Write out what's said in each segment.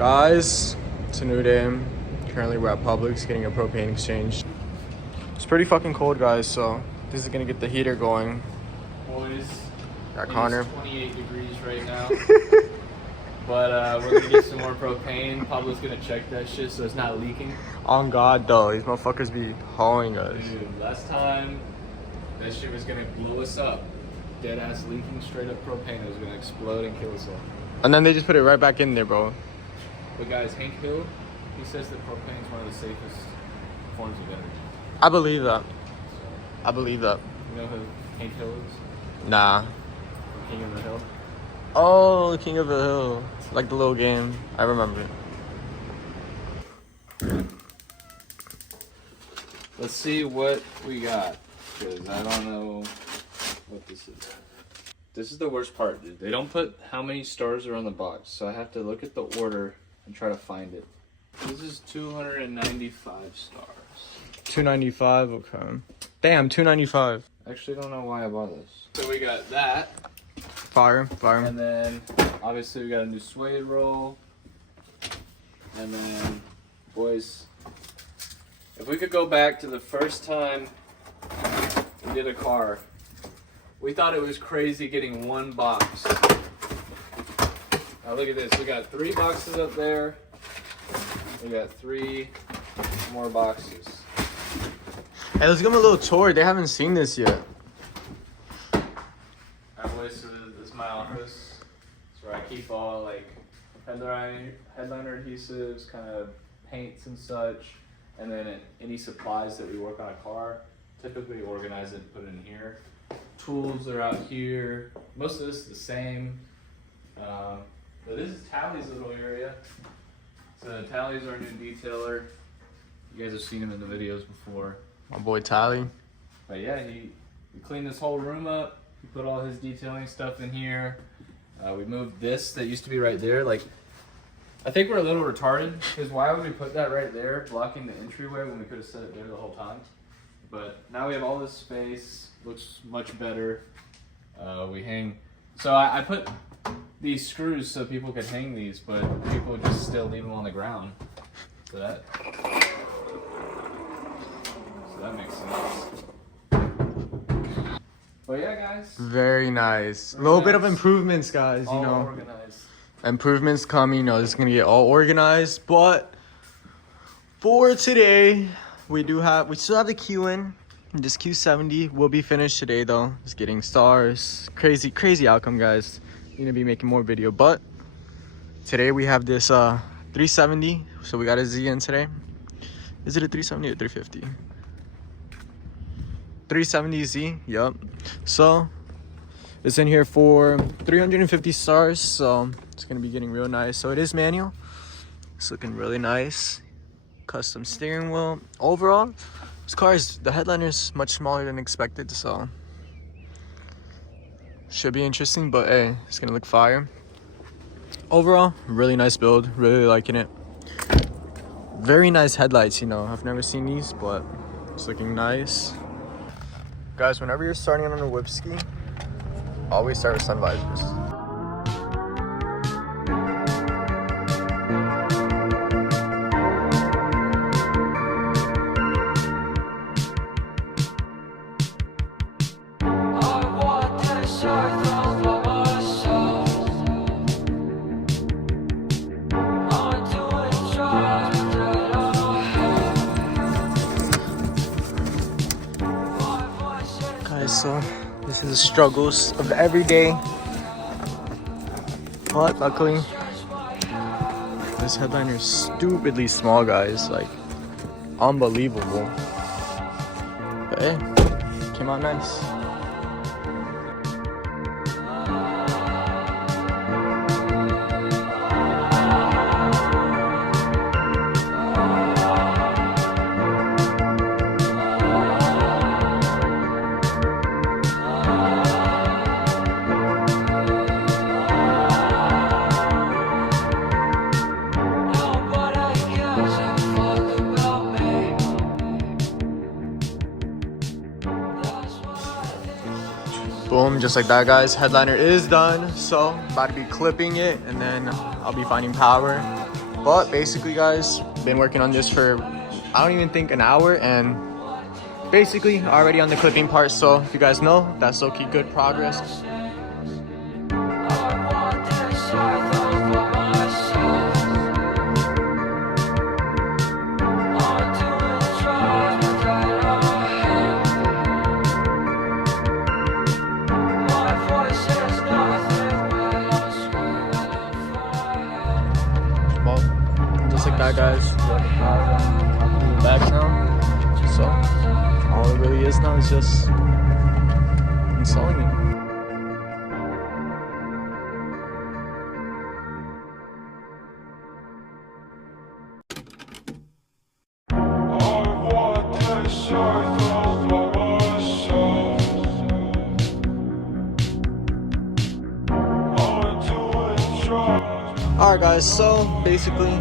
Guys, it's a new day. Currently we're at Publix getting a propane exchange. It's pretty fucking cold, guys, so this is gonna get the heater going. Boys, Got Connor. It's 28 degrees right now. But we're gonna get some more propane. Pablo's gonna check that shit so it's not leaking. On God, though, these motherfuckers be hauling us. Dude, last time that shit was gonna blow us up. Dead ass leaking straight up propane. It was gonna explode and kill us all. And then they just put it right back in there, bro. But guys, Hank Hill, he says that propane is one of the safest forms of energy. I believe that. I believe that. You know who Hank Hill is? Nah. King of the Hill. Oh, King of the Hill. Like the little game. I remember it. Let's see what we got, because I don't know what this is. This is the worst part, dude. They don't put how many stars are on the box, so I have to look at the order and try to find it. This is 295 stars. 295, okay. Damn, 295. Actually, I don't know why I bought this. So we got that. Fire. And then, obviously, we got a new suede roll. And then, boys, if we could go back to the first time we did a car, we thought it was crazy getting one box. Now look at this, we got 3 boxes up there. We got 3 more boxes. Hey, let's give them a little tour. They haven't seen this yet. Alright boys, so this is my office. It's where I keep all like headliner adhesives, kind of paints and such. And then any supplies that we work on a car, typically organize it and put it in here. Tools are out here. Most of this is the same. But this is Tally's little area. So Tally's our new detailer. You guys have seen him in the videos before. My boy Tally. But yeah, he cleaned this whole room up. He put all his detailing stuff in here. We moved this that used to be right there. Like, I think we're a little retarded, because why would we put that right there, blocking the entryway, when we could have set it there the whole time? But now we have all this space. Looks much better. We hang. So I put these screws so people could hang these, but people just still leave them on the ground. So that makes sense. But yeah, guys. Very nice. A little bit of improvements, guys, you All know. organized. Improvements coming, you know, this is gonna get all organized. But for today, we still have the Q in. This Q70 will be finished today though. Just getting stars. Crazy outcome, guys. Gonna be making more video, but today we have this 370. So we got a Z in today. Is it a 370 or 350? 370Z, yep. So it's in here for 350 stars, so it's gonna be getting real nice. So it is manual. It's looking really nice. Custom steering wheel. Overall, this car the headliner is much smaller than expected, so should be interesting, but hey, it's gonna look fire. Overall, really nice build, really liking it. Very nice headlights, you know. I've never seen these, but it's looking nice. Guys, whenever you're starting on a whip ski, always start with sun visors. So this is the struggles of every day, but luckily this headliner is stupidly small, guys, like unbelievable. But hey, came out nice. Boom, just like that, guys. Headliner is done. So about to be clipping it, and then I'll be finding power. But basically, guys, been working on this for I don't even think an hour, and basically already on the clipping part. So if you guys know, that's okay, good progress. Just like that, guys. We're back now. So all it really is now is just installing it. Alright guys, so basically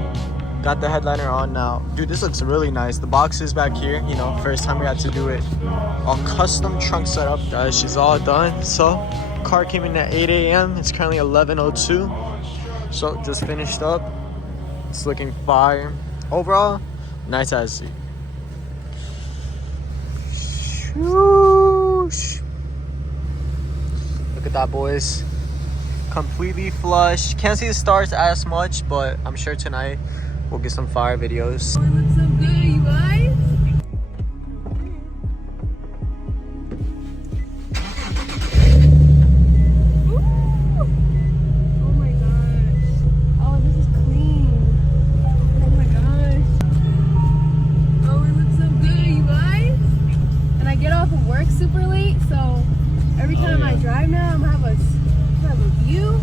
got the headliner on now. Dude, this looks really nice. The box is back here, you know, first time we had to do it. All custom trunk setup, guys. She's all done. So car came in at 8 a.m. It's currently 11:02. So just finished up. It's looking fire. Overall, nice as seat. Shoosh. Look at that, boys. Completely flush. Can't see the stars as much, but I'm sure tonight we'll get some fire videos. Oh, it looks so good, you guys. Ooh. Oh my gosh. Oh, this is clean. Oh my gosh. Oh, it looks so good, you guys. And I get off of work super late, so every time I drive now, I'm gonna have a view.